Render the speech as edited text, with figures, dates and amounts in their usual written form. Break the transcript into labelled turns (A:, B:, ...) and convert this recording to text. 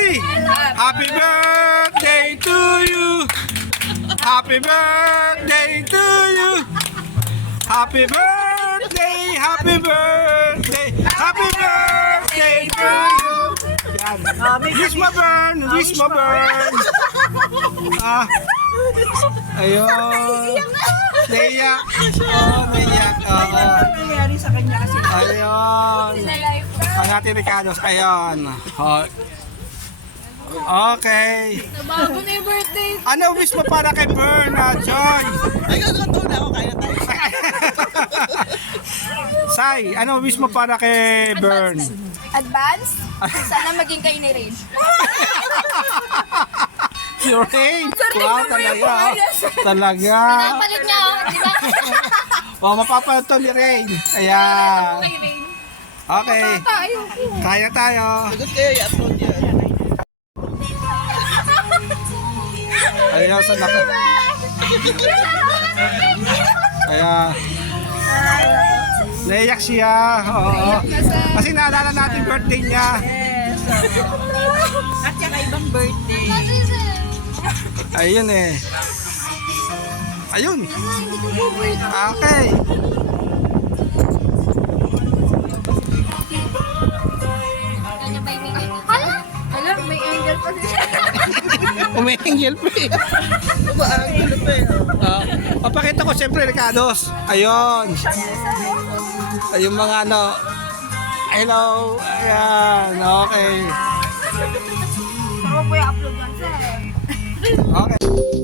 A: Joy! Happy birthday to you! Happy birthday to you! Happy birthday! Happy birthday! Happy birthday to you! Yan. Wish mo burn! Wish mo burn! Ah. Ayun. Naiyak. Oh, naiyak. Oo.
B: nangyari sa kanya kasi
A: Ayun. Ang ating Ricardos. Ayun. Oh. Okay.
C: Bago na yung birthday.
A: Ano wish mo para kay Bern, Joy?
B: ay gagawin na ako kaya tayo
A: Sai, ano wish mo para kay Bern?
C: Advance? Sana maging kayo ni Rain.
A: Si Rain. Wow, talaga. Talaga.
C: Palit niya, di ba?
A: Oh, mapapalit to ni Rain. Ayan.
C: Kay Rain.
A: Okay.
C: Tayo.
A: Kaya tayo.
B: sagot kayo i-upload yan
A: Ayan, sa naka. Ayan. Naiyak siya. Oo. Kasi naalala natin birthday niya.
B: yes at saka ibang birthday
A: Ayun eh. Ayun. Okay.
C: Hala, may angel pa siya.
A: Umihingil pa eh.
B: ano pa yun
A: Papakita ko siyempre Ricardos. Ayun. Ayun mga ano. Hello. Ayan. Okay.
C: Ako po yung upload yan, sir.
A: Okay.